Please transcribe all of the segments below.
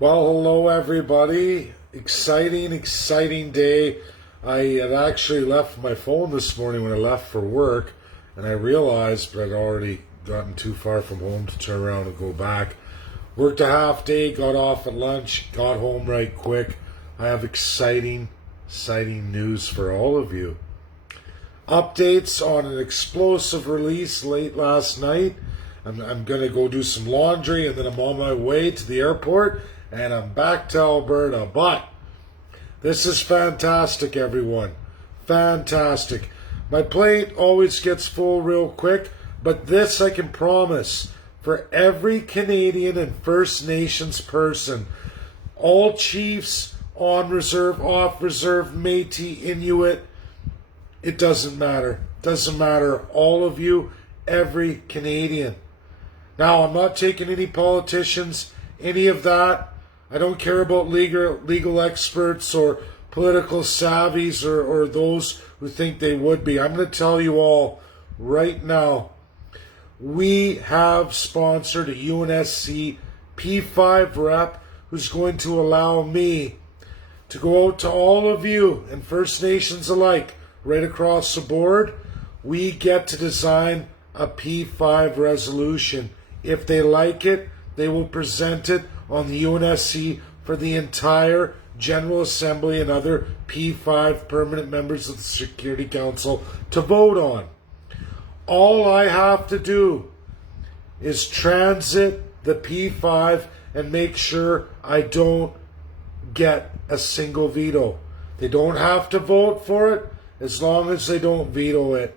Well, hello everybody. Exciting day. I had actually left my phone this morning when I left for work, and I realized I'd already gotten too far from home to turn around and go back. Worked a half day, got off at lunch, got home right quick. I have exciting news for all of you. Updates on an explosive release late last night. I'm going to go do some laundry, and then I'm on my way to the airport, and I'm back to Alberta. But this is fantastic, everyone. Fantastic. My plate always gets full real quick, but this I can promise. For every Canadian and First Nations person, all chiefs, on reserve, off reserve, Métis, Inuit, it doesn't matter. Doesn't matter. All of you, every Canadian. Now, I'm not taking any politicians, any of that. I don't care about legal experts or political savvies or those who think they would be. I'm going to tell you all right now, we have sponsored a UNSC P5 rep who's going to allow me to go out to all of you and First Nations alike right across the board. We get to design a P5 resolution. If they like it, they will present it on the UNSC for the entire General Assembly and other P5 permanent members of the Security Council to vote on. All I have to do is transit the P5 and make sure I don't get a single veto. They don't have to vote for it as long as they don't veto it.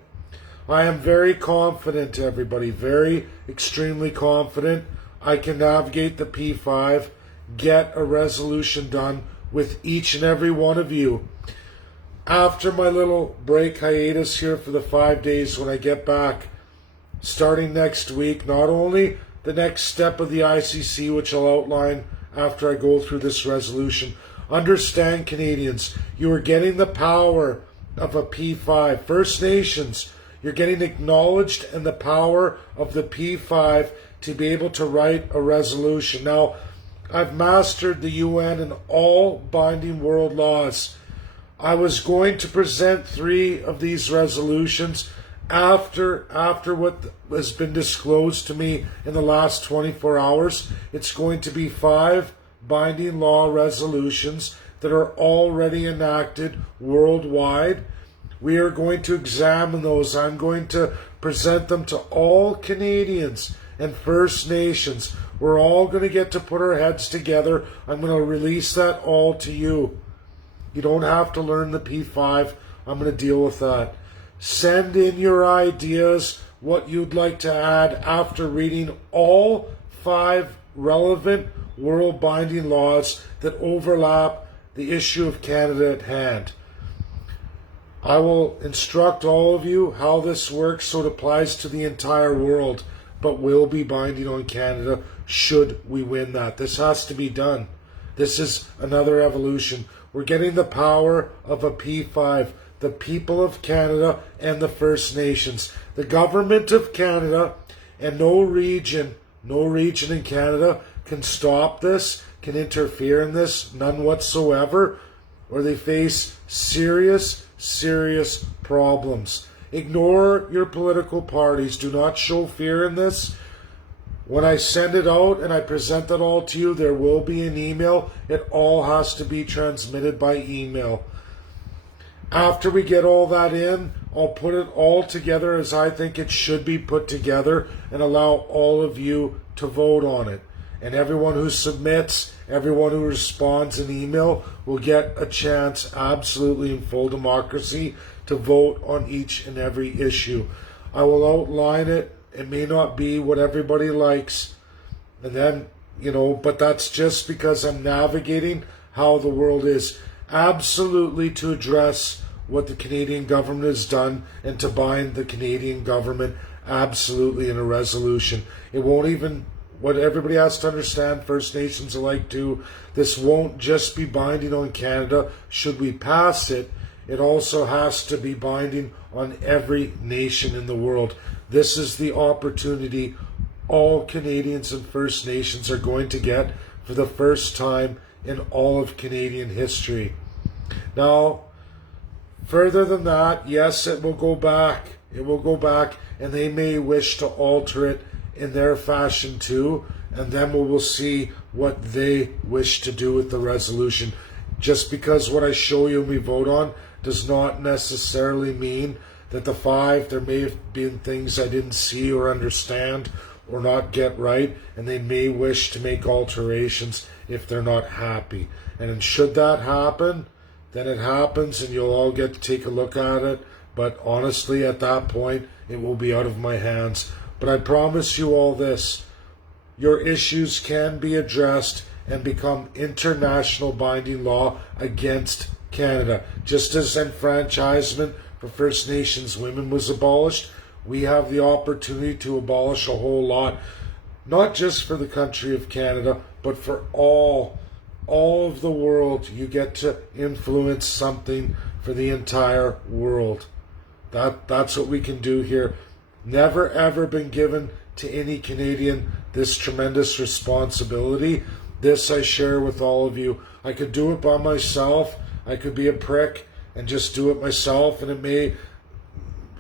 I am very confident, everybody, extremely confident. I can navigate the P5, get a resolution done with each and every one of you. After my little break hiatus here for the 5 days, when I get back, starting next week, not only the next step of the ICC, which I'll outline after I go through this resolution. Understand, Canadians, you are getting the power of a P5. First Nations, you're getting acknowledged in the power of the P5 to be able to write a resolution. Now, I've mastered the UN and all binding world laws. I was going to present 3 of these resolutions after what has been disclosed to me in the last 24 hours. It's going to be 5 binding law resolutions that are already enacted worldwide. We are going to examine those. I'm going to present them to all Canadians and First Nations. We're all going to get to put our heads together. I'm going to release that all to you. You don't have to learn the P5. I'm going to deal with that. Send in your ideas, what you'd like to add after reading all 5 relevant world binding laws that overlap the issue of Canada at hand. I will instruct all of you how this works so it applies to the entire world, but will be binding on Canada should we win that. This has to be done. This is another evolution. We're getting the power of a P5, the people of Canada and the First Nations. The government of Canada and no region in Canada can stop this, can interfere in this, none whatsoever, or they face serious problems. Ignore your political parties. Do not show fear in this. When I send it out and I present it all to you, there will be an email. It all has to be transmitted by email. After we get all that in, I'll put it all together as I think it should be put together and allow all of you to vote on it. And everyone who submits, everyone who responds in email will get a chance, absolutely in full democracy, to vote on each and every issue. I will outline it. It may not be what everybody likes. And then, but that's just because I'm navigating how the world is. Absolutely to address what the Canadian government has done and to bind the Canadian government absolutely in a resolution. It won't even, what everybody has to understand, First Nations alike too, this won't just be binding on Canada. Should we pass it, it also has to be binding on every nation in the world. This is the opportunity all Canadians and First Nations are going to get for the first time in all of Canadian history. Now, further than that, yes, it will go back. It will go back, and they may wish to alter it in their fashion too, and then we will see what they wish to do with the resolution. Just because what I show you and we vote on does not necessarily mean that the 5, there may have been things I didn't see or understand or not get right, and they may wish to make alterations if they're not happy. And should that happen, then it happens and you'll all get to take a look at it. But honestly, at that point, it will be out of my hands. But I promise you all this, your issues can be addressed and become international binding law against Canada. Just as enfranchisement for First Nations women was abolished, we have the opportunity to abolish a whole lot, not just for the country of Canada, but for all of the world. You get to influence something for the entire world. That's what we can do here. Never ever been given to any Canadian this tremendous responsibility. This I share with all of you. I could do it by myself. I could be a prick and just do it myself, and it may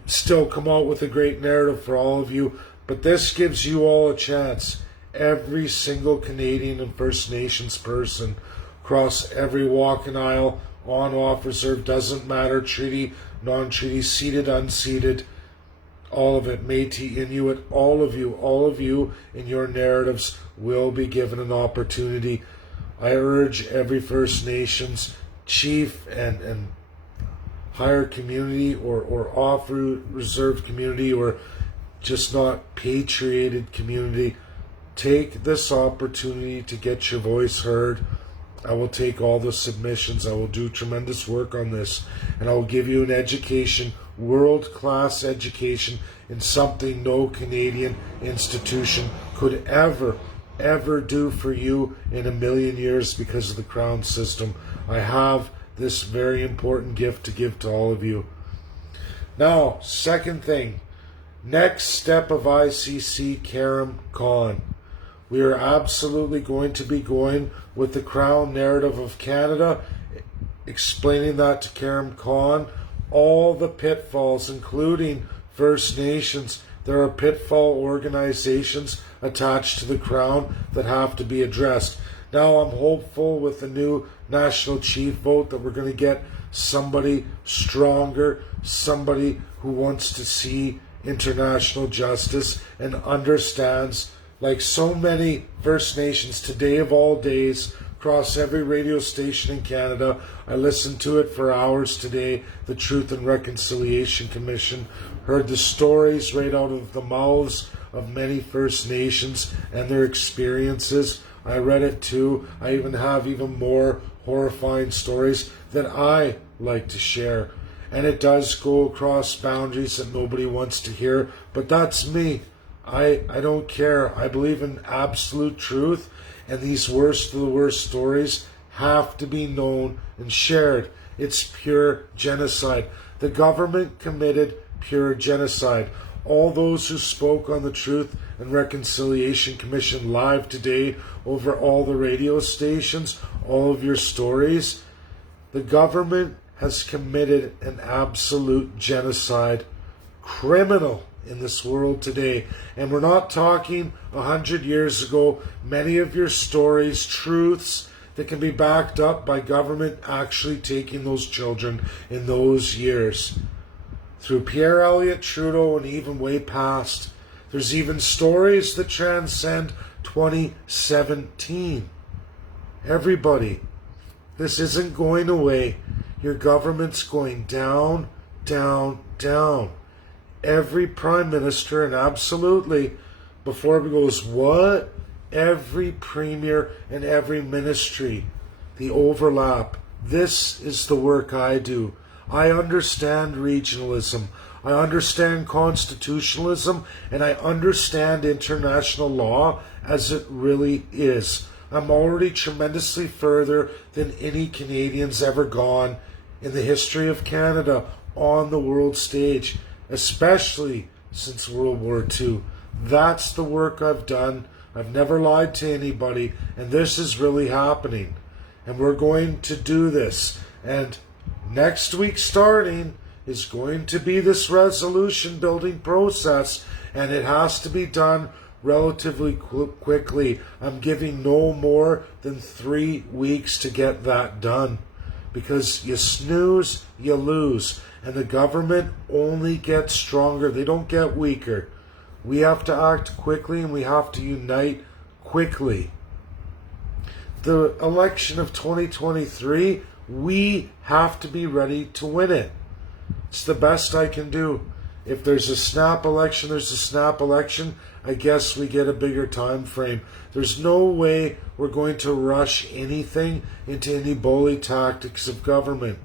still come out with a great narrative for all of you. But this gives you all a chance. Every single Canadian and First Nations person across every walk and aisle, on, off, reserve, doesn't matter, treaty, non-treaty, seated, unseated, all of it, Métis, Inuit, all of you in your narratives will be given an opportunity. I urge every First Nations chief and higher community or off reserve community or just not patrioted community, take this opportunity to get your voice heard. I will take all the submissions. I will do tremendous work on this, and I will give you an education, world-class education, in something no Canadian institution could ever do for you in a million years because of the Crown system. I have this very important gift to give to all of you. Now, second thing, next step of ICC Karim Khan. We are absolutely going to be going with the Crown narrative of Canada, explaining that to Karim Khan, all the pitfalls, including First Nations. There are pitfall organizations attached to the Crown that have to be addressed. Now I'm hopeful with the new National Chief vote that we're going to get somebody stronger, somebody who wants to see international justice and understands, like so many First Nations today of all days, across every radio station in Canada. I listened to it for hours today, the Truth and Reconciliation Commission, heard the stories right out of the mouths of many First Nations and their experiences. I read it too. I even have even more horrifying stories that I like to share. And it does go across boundaries that nobody wants to hear, but that's me. I don't care. I believe in absolute truth, and these worst of the worst stories have to be known and shared. It's pure genocide. The government committed pure genocide. All those who spoke on the Truth and Reconciliation Commission live today over all the radio stations, all of your stories, the government has committed an absolute genocide, criminal in this world today. And we're not talking 100 years ago. Many of your stories, truths that can be backed up by government actually taking those children in those years. Through Pierre Elliott Trudeau and even way past. There's even stories that transcend 2017. Everybody, this isn't going away. Your government's going down, down, down. Every Prime Minister, and absolutely, before it goes, what? Every Premier and every Ministry, the overlap. This is the work I do. I understand regionalism, I understand constitutionalism, and I understand international law as it really is. I'm already tremendously further than any Canadian's ever gone in the history of Canada on the world stage, especially since World War II. That's the work I've done. I've never lied to anybody, and this is really happening. And we're going to do this. And next week starting is going to be this resolution building process, and it has to be done relatively quickly. I'm giving no more than 3 weeks to get that done, because you snooze, you lose, and the government only gets stronger. They don't get weaker. We have to act quickly, and we have to unite quickly. The election of 2023, we have to be ready to win it. It's the best I can do. If there's a snap election, there's a snap election. I guess we get a bigger time frame. There's no way we're going to rush anything into any bully tactics of government.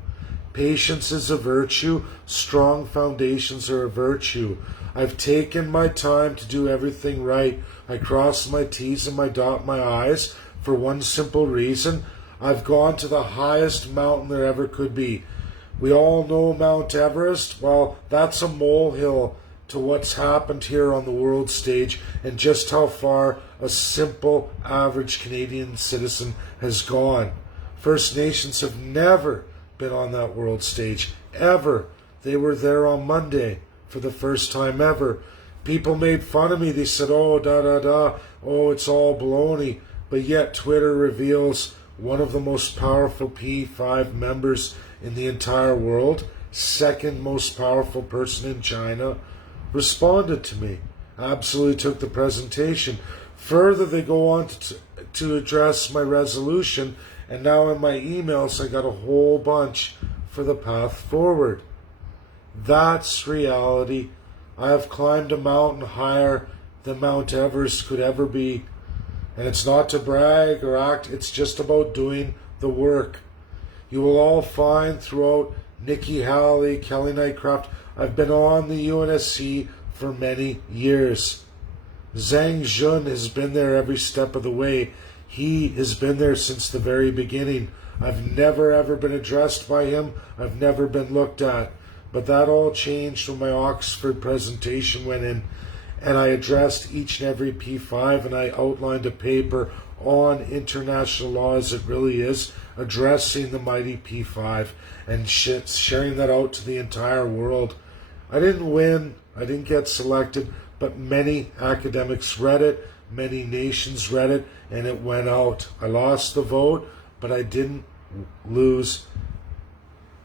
Patience is a virtue. Strong foundations are a virtue. I've taken my time to do everything right. I cross my T's and I dot my I's for one simple reason. I've gone to the highest mountain there ever could be. We all know Mount Everest. Well, that's a molehill to what's happened here on the world stage, and just how far a simple, average Canadian citizen has gone. First Nations have never been on that world stage, ever. They were there on Monday for the first time ever. People made fun of me. They said, oh, oh, it's all baloney. But yet Twitter reveals one of the most powerful P5 members in the entire world, second most powerful person in China, responded to me. Absolutely took the presentation. Further, they go on to address my resolution, and now in my emails I got a whole bunch for the path forward. That's reality. I have climbed a mountain higher than Mount Everest could ever be. And it's not to brag or act, it's just about doing the work. You will all find throughout Nikki Haley, Kelly Nightcraft, I've been on the UNSC for many years. Zhang Jun has been there every step of the way. He has been there since the very beginning. I've never ever been addressed by him. I've never been looked at. But that all changed when my Oxford presentation went in, and I addressed each and every P5, and I outlined a paper on international law as it really is, addressing the mighty P5 and sharing that out to the entire world. I didn't win, I didn't get selected, but many academics read it, many nations read it, and it went out. I lost the vote, but I didn't lose.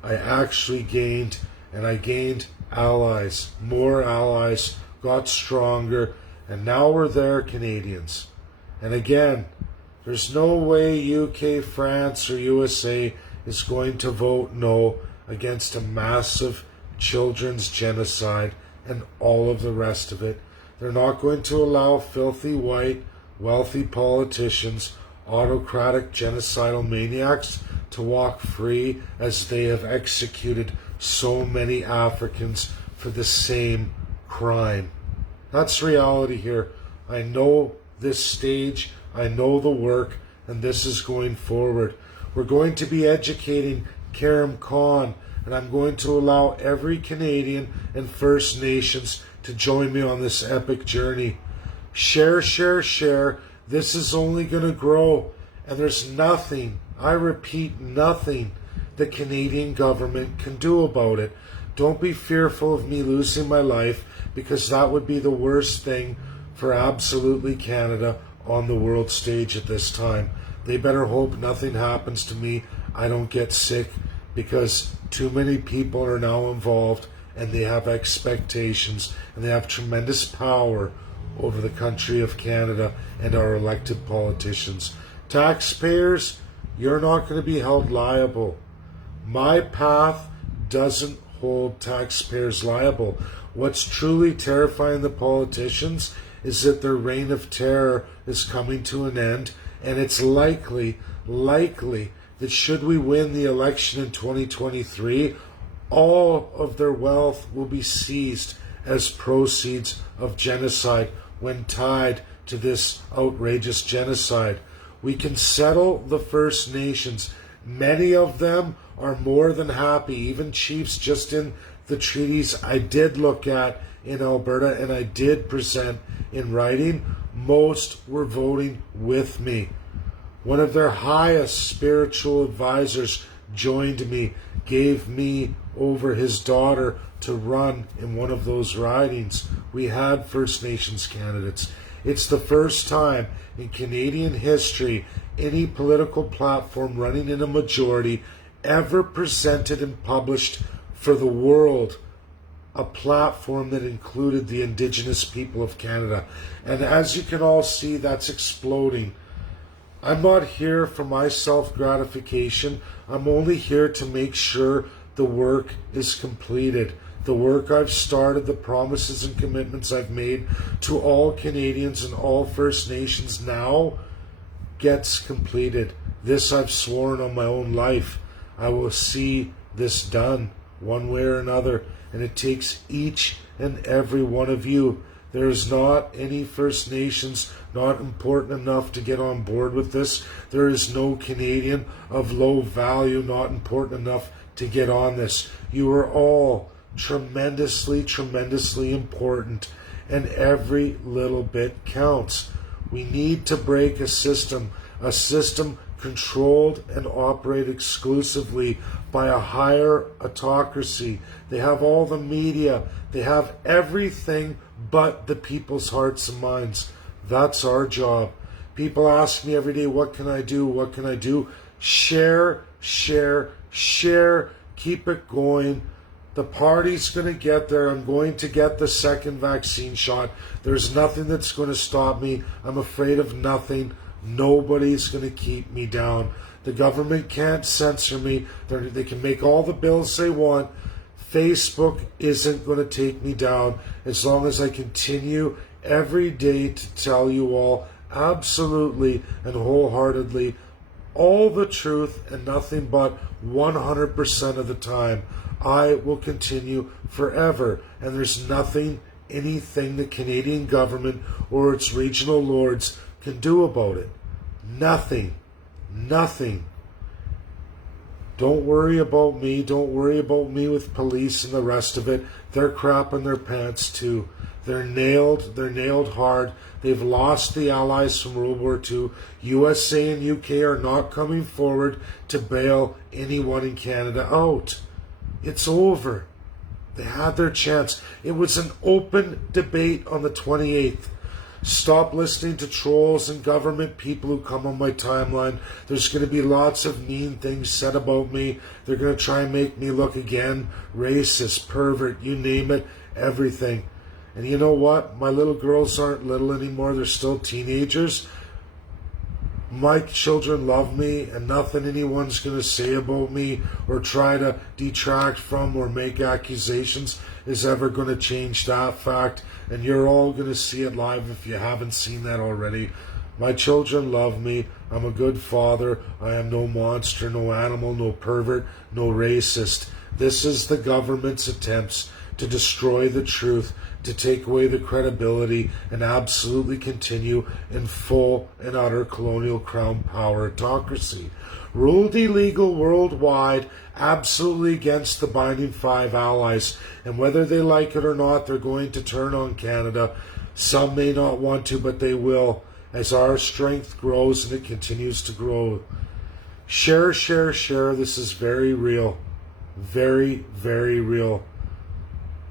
I actually gained, and I gained allies, more allies, got stronger, and now we're there, Canadians. And again, there's no way UK, France, or USA is going to vote no against a massive children's genocide and all of the rest of it. They're not going to allow filthy white, wealthy politicians, autocratic genocidal maniacs to walk free as they have executed so many Africans for the same crime. That's reality here. I know this stage, I know the work, and this is going forward. We're going to be educating Karim Khan, and I'm going to allow every Canadian and First Nations to join me on this epic journey. Share, share, share. This is only going to grow, and there's nothing, I repeat, nothing the Canadian government can do about it. Don't be fearful of me losing my life, because that would be the worst thing for absolutely Canada on the world stage at this time. They better hope nothing happens to me, I don't get sick, because too many people are now involved, and they have expectations, and they have tremendous power over the country of Canada and our elected politicians. Taxpayers, you're not going to be held liable. My path doesn't hold taxpayers liable. What's truly terrifying the politicians is that their reign of terror is coming to an end, and it's likely that should we win the election in 2023, all of their wealth will be seized as proceeds of genocide when tied to this outrageous genocide. We can settle the First Nations. Many of them are more than happy, even chiefs just in the treaties I did look at in Alberta and I did present in writing, Most were voting with me. One of their highest spiritual advisors joined me, gave me over his daughter to run in one of those ridings. We had First Nations candidates. It's the first time in Canadian history any political platform running in a majority ever presented and published for the world a platform that included the Indigenous people of Canada. And as you can all see, that's exploding. I'm not here for my self-gratification. I'm only here to make sure the work is completed. The work I've started, the promises and commitments I've made to all Canadians and all First Nations now gets completed. This I've sworn on my own life. I will see this done one way or another. And it takes each and every one of you. There is not any First Nations not important enough to get on board with this. There is no Canadian of low value not important enough to get on this. You are all tremendously, tremendously important, and every little bit counts. We need to break a system controlled and operated exclusively by a higher autocracy. They have all the media. They have everything but the people's hearts and minds. That's our job. People ask me every day, what can I do? What can I do? Share, share, share. Keep it going. The party's going to get there. I'm going to get the second vaccine shot. There's nothing that's going to stop me. I'm afraid of nothing. Nobody's going to keep me down. The government can't censor me. They can make all the bills they want. Facebook isn't going to take me down as long as I continue every day to tell you all absolutely and wholeheartedly all the truth and nothing but 100% of the time. I will continue forever, and there's anything the Canadian government or its regional lords can do about it. Nothing. Nothing. Don't worry about me. Don't worry about me with police and the rest of it. They're crapping their pants too. They're nailed. They're nailed hard. They've lost the allies from World War II. USA and UK are not coming forward to bail anyone in Canada out. It's over. They had their chance. It was an open debate on the 28th. Stop listening to trolls and government people who come on my timeline. There's going to be lots of mean things said about me. They're going to try and make me look again racist, pervert, you name it, everything. And you know what? My little girls aren't little anymore. They're still teenagers. My children love me, and nothing anyone's going to say about me or try to detract from or make accusations is ever going to change that fact. And you're all going to see it live if you haven't seen that already. My children love me. I'm a good father. I am no monster, no animal, no pervert, no racist. This is the government's attempts to destroy the truth, to take away the credibility, and absolutely continue in full and utter colonial crown power autocracy. Ruled illegal worldwide, absolutely against the binding five allies. And whether they like it or not, they're going to turn on Canada. Some may not want to, but they will, as our strength grows and it continues to grow. Share, share, share. This is very real. Very, very real.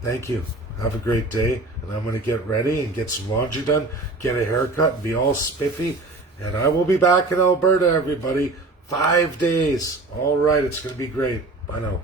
Thank you. Have a great day. And I'm going to get ready and get some laundry done, get a haircut, and be all spiffy. And I will be back in Alberta, everybody. 5 days. All right. It's going to be great. Bye now.